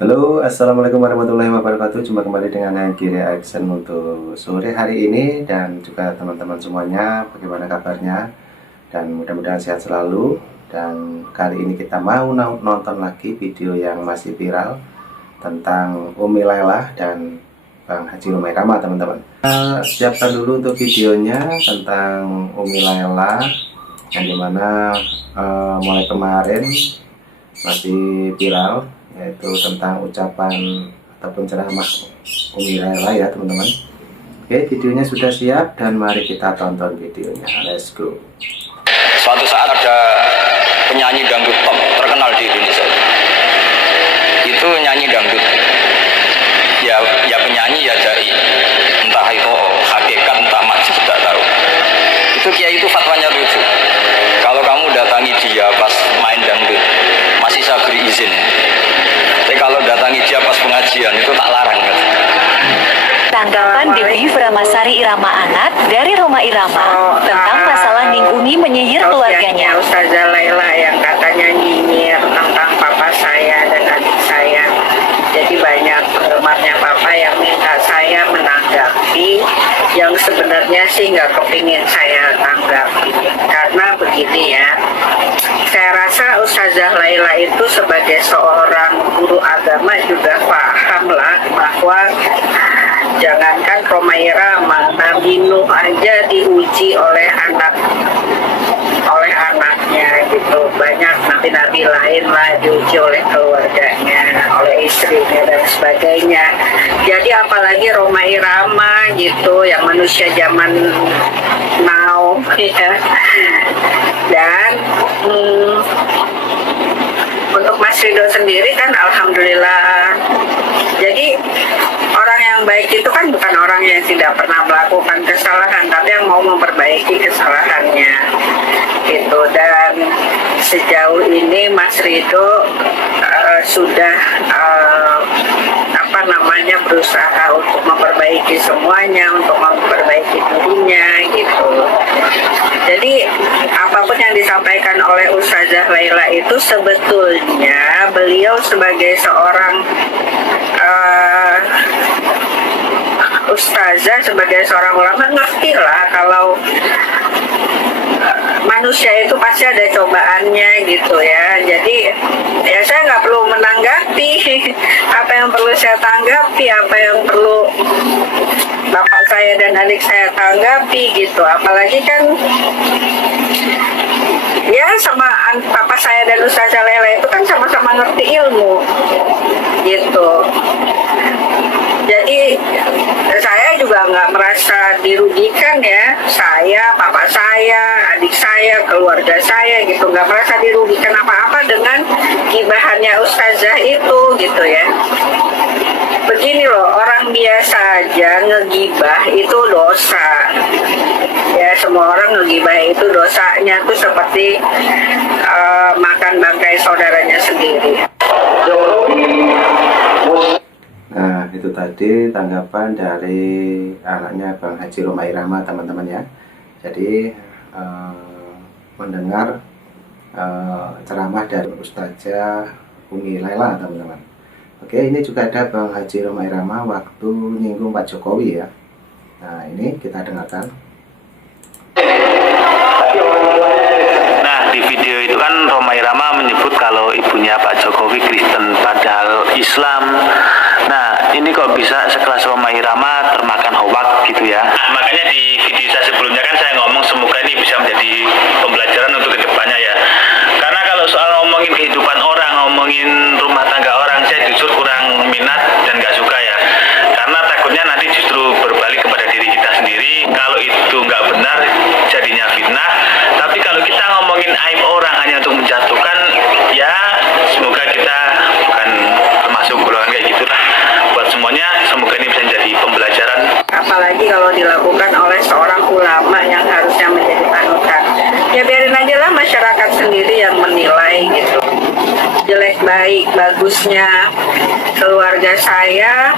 Halo, assalamualaikum warahmatullahi wabarakatuh. Jumpa kembali dengan Hengki Reaction untuk sore hari ini dan juga teman-teman semuanya. Bagaimana kabarnya? Dan mudah-mudahan sehat selalu. Dan kali ini kita mau nonton lagi video yang masih viral tentang Umi Lailah dan Bang Haji Romai Rama, teman-teman. Siapkan dulu untuk videonya tentang Umi Lailah yang dimana mulai kemarin masih viral, yaitu tentang ucapan ataupun ceramah Umi Lailah ya teman-teman. Oke, videonya sudah siap dan mari kita tonton videonya. Let's go. Suatu saat ada penyanyi dangdut top terkenal di Indonesia. Itu nyanyi dangdut. Ya penyanyi ya dai. Entah itu hakikat entah maksud tidak tahu. Itu kiai itu fatwanya lucu. Kalau kamu datangi dia pas main dangdut, masih saya beri izin. Tapi kalau datangi dia pas pengajian itu tak larang. Tanggapan Dewi Framasari Irama Anak dari Roma Irama tentang masalah Ning Uni menyihir keluarganya. Ustazah Lailah yang katanya nyinyir tentang papa saya dan adik saya. Jadi banyak penggemarnya papa yang minta saya menanggapi yang sebenarnya sih nggak kepingin saya tanggapi. Karena begini ya, saya rasa Ustazah Lailah itu sebagai seorang guru agama juga paham lah bahwa jangankan Roma Irama, Nabi Nuh aja diuji oleh anaknya gitu. Banyak nabi-nabi lain lah diuji oleh keluarganya, oleh istrinya dan sebagainya. Jadi apalagi Roma Irama gitu, yang manusia zaman now ya. Dan untuk Mas Ridho sendiri kan alhamdulillah. Jadi orang yang baik itu kan bukan orang yang tidak pernah melakukan kesalahan, tapi yang mau memperbaiki kesalahannya gitu. Dan sejauh ini Mas Ridho sudah berusaha untuk memperbaiki semuanya, untuk memperbaiki dirinya gitu. Jadi apapun yang disampaikan oleh Ustazah Lailah itu sebetulnya beliau sebagai seorang ustazah, sebagai seorang ulama ngerti lah kalau manusia itu pasti ada cobaannya gitu ya. Jadi ya saya nggak perlu menanggapi apa yang perlu saya tanggapi, apa yang perlu bapak saya dan adik saya tanggapi gitu. Apalagi kan ya sama papa saya dan Ustazah Lailah itu kan sama-sama ngerti ilmu gitu. Jadi saya juga nggak merasa dirugikan ya, saya, papa saya, adik saya, keluarga saya gitu, nggak merasa dirugikan apa-apa dengan gibahannya ustazah itu gitu ya. Begini loh, orang biasa aja ngegibah itu dosa. Ya semua orang ngegibah itu dosanya tuh seperti makan bangkai saudaranya sendiri. Nah, itu tadi tanggapan dari anaknya Bang Haji Romai Rama, teman-teman ya. Jadi mendengar ceramah dari Ustazah Umi Lailah, teman-teman. Oke, ini juga ada Bang Haji Romai Rama waktu nyinggung Pak Jokowi ya. Nah, ini kita dengarkan. Nah, di video itu kan Roma Irama menyebut kalau ibunya Pak Jokowi Kristen padahal Islam. Nah, ini kok bisa sekelas Roma Irama termakan hoax gitu ya. Makanya di video saya sebelumnya kan saya ngomong semoga ini bisa menjadi pembelajaran untuk kedepannya ya. Karena kalau soal ngomongin kehidupan orang, ngomongin rumah tangga orang, saya jujur kurang minat dan gak suka ya. Karena takutnya nanti justru berbalik kepada diri kita sendiri. Kalau itu nggak benar, jadinya fitnah. Tapi kalau kita ngomongin aib orang hanya untuk menjatuhkan, ya semoga kita bukan termasuk golongan kayak gitulah. Buat semuanya, semoga ini bisa menjadi pembelajaran. Apalagi kalau dilakukan oleh seorang ulama yang harusnya menjadi panutan. Ya biarin aja lah masyarakat sendiri yang menilai gitu. Jelek baik bagusnya keluarga saya,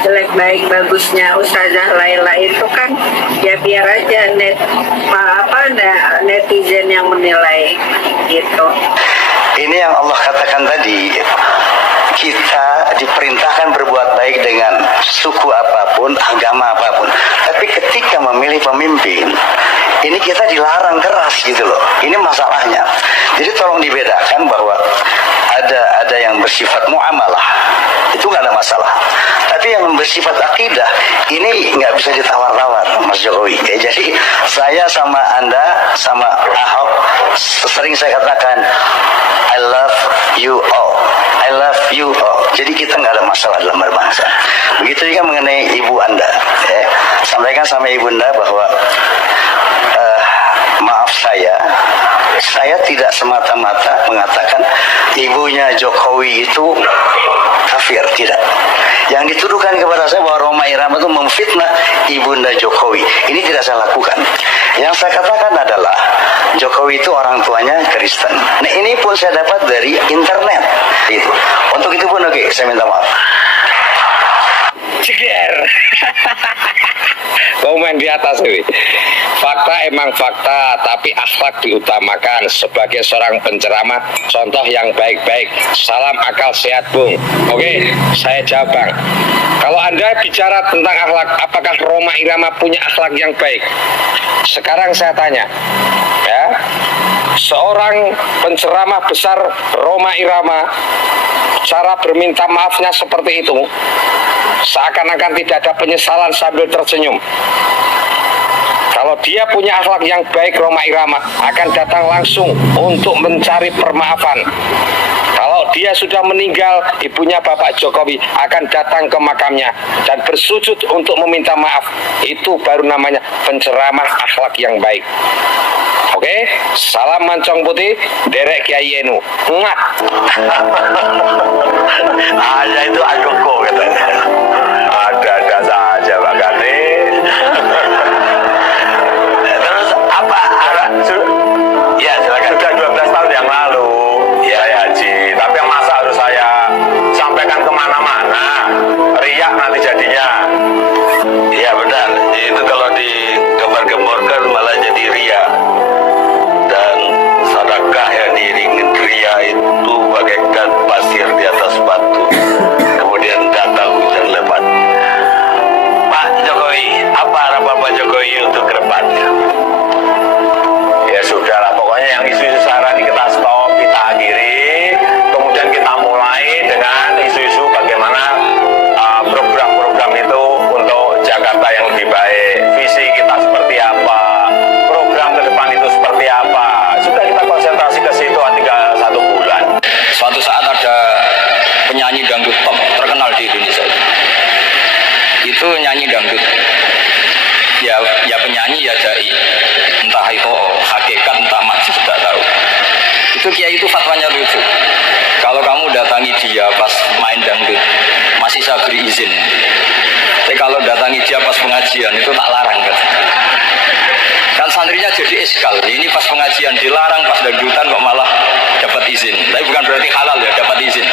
jelek baik bagusnya Ustazah Lailah itu kan ya biar aja netizen yang menilai gitu. Ini yang Allah katakan tadi, kita diperintahkan berbuat baik dengan suku apapun, agama apapun. Tapi ketika memilih pemimpin, ini kita dilarang keras gitu loh. Ini masalahnya. Jadi tolong dibedakan bahwa ada yang bersifat muamalah, itu nggak ada masalah. Tapi yang bersifat akidah, ini nggak bisa ditawar-tawar, Mas Jokowi. Ya, jadi saya sama Anda, sama Ahok, sering saya katakan, I love you all. I love you all. Jadi kita nggak ada masalah dalam berbangsa. Begitu juga mengenai ibu Anda. Ya. Sampaikan sama ibu Anda bahwa maaf saya tidak semata-mata mengatakan ibunya Jokowi itu kafir, tidak. Yang dituduhkan kepada saya bahwa Rhoma Irama itu memfitnah ibunda Jokowi. Ini tidak saya lakukan. Yang saya katakan adalah Jokowi itu orang tuanya Kristen. Nah, ini pun saya dapat dari internet. Itu. Untuk itu pun oke, saya minta maaf. Ceger. Kau main di atas ini. Fakta emang fakta, tapi akhlak diutamakan. Sebagai seorang penceramah, contoh yang baik-baik. Salam akal sehat, Bung. Oke, saya jawab, Bang. Kalau Anda bicara tentang akhlak, apakah Rhoma Irama punya akhlak yang baik? Sekarang saya tanya, ya, seorang penceramah besar Rhoma Irama, cara berminta maafnya seperti itu, seakan-akan tidak ada penyesalan sambil tersenyum. Kalau dia punya akhlak yang baik, Rhoma Irama akan datang langsung untuk mencari permaafan. Kalau dia sudah meninggal, ibunya Bapak Jokowi akan datang ke makamnya dan bersujud untuk meminta maaf. Itu baru namanya penceramah akhlak yang baik. Oke, salam mancong putih, derek Kiai Enu. Muah. Hanya itu aduko katanya. Ada saja Pak Gani. Terus apa? Ya silakan. Sudah 12 tahun yang lalu saya haji, tapi yang masa harus saya sampaikan kemana-mana, riak nanti jadinya. Iya benar. Itu kalau digembar-gemborkan malah jadi ria. Dan sedekah yang diiringi ria itu bagaikan pasir di atas batu. Kemudian datang hujan lebat. Pak Jokowi, apa harapan Pak Jokowi untuk ke depannya? Ya sudah lah, pokoknya yang isu-isu sara ini kita stop, kita akhiri, kemudian kita mulai dengan isu-isu bagaimana program-program itu untuk Jakarta yang lebih baik, visi kita seperti apa, program ke depan itu seperti apa. Sudah kita konsentrasi ke situ tinggal 1 bulan. Suatu saat ada penyanyi dangdut top terkenal di Indonesia. Itu nyanyi dangdut. Ya penyanyi ya dai. Entah itu hakikat entah maksud tidak tahu. Itu kiai itu fatwanya lucu. Kalau kamu datangi dia pas main dangdut, masih saya beri izin. Tapi kalau datangi dia pas pengajian itu tak larang kan. Kan santrinya jadi iskal. Ini pas pengajian dilarang, pas dangdutan kok malah dapat izin. Tapi bukan berarti halal ya, dapat izin.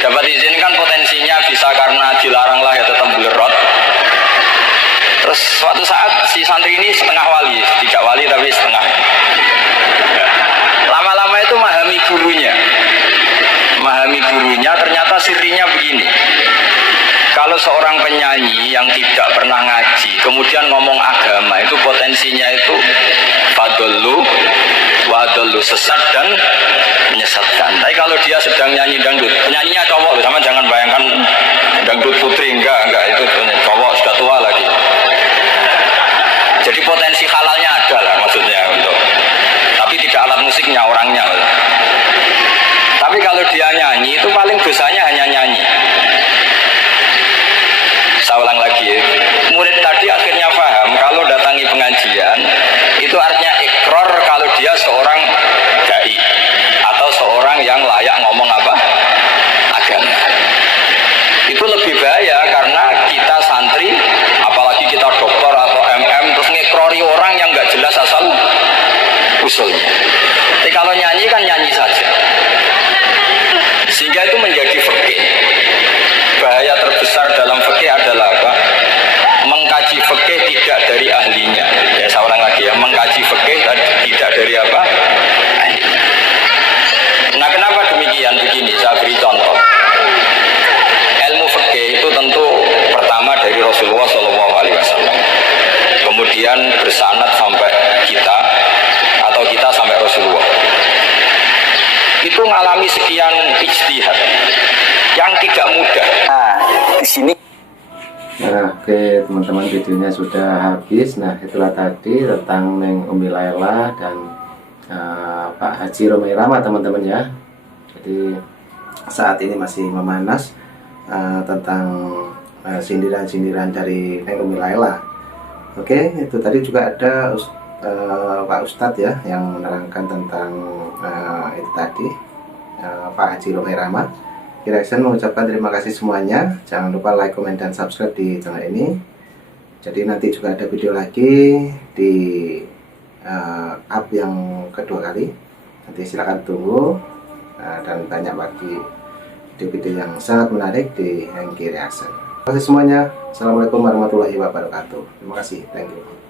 Dapat izin kan potensinya bisa karena dilarang lah ya tetap belerot. Terus suatu saat si santri ini setengah wali, tidak wali tapi setengah. Lama-lama itu memahami gurunya. Memahami gurunya ternyata sirinya begini. Kalau seorang penyanyi yang tidak pernah ngaji, kemudian ngomong agama, itu potensinya itu fadollu, wadollu, sesat dan menyesatkan. Tapi kalau dia sedang nyanyi dangdut, penyanyinya cowok, sama jangan bayangkan dangdut putri, enggak, itu cowok sudah tua lagi. Jadi potensi halalnya ada lah maksudnya untuk, tapi tidak alat musiknya, orangnya. Tapi kalau dia nyanyi, itu paling dosanya hanya nyanyi. Saya ulang lagi ya. Murid tadi akhirnya paham kalau datangi pengajian itu artinya ikrar kalau dia seorang dai atau seorang yang layak ngomong apa? Agama. Itu lebih bahaya karena kita santri, apalagi kita doktor atau MM terus ngikrori orang yang nggak jelas asal usulnya. Tapi kalau nyanyi kan nyanyi saja. Sehingga itu menjadi fikih. Bahaya terbesar dalam fikih adalah apa? Mengkaji fikih tidak dari ahlinya. Ya seorang lagi ya, mengkaji fikih tidak dari apa? Ahlinya. Nah kenapa demikian? Begini, saya beri contoh. itu ngalami sekian ijtihad yang tidak mudah. Nah, di sini Nah, oke teman-teman, videonya sudah habis. Nah, itulah tadi tentang Neng Umi Laila dan Pak Haji Rhoma Irama, teman-teman ya. Jadi saat ini masih memanas tentang sindiran-sindiran dari Neng Umi Laila. Oke, itu tadi juga ada Pak Ustadz ya yang menerangkan tentang itu tadi Pak Haji Rhoma Irama. Reaction mengucapkan terima kasih semuanya. Jangan lupa like, comment, dan subscribe di channel ini. Jadi nanti juga ada video lagi di up yang kedua kali. Nanti silahkan tunggu, dan banyak lagi video-video yang sangat menarik di Hengki Reaction. Terima kasih semuanya. Assalamualaikum warahmatullahi wabarakatuh. Terima kasih. Thank you.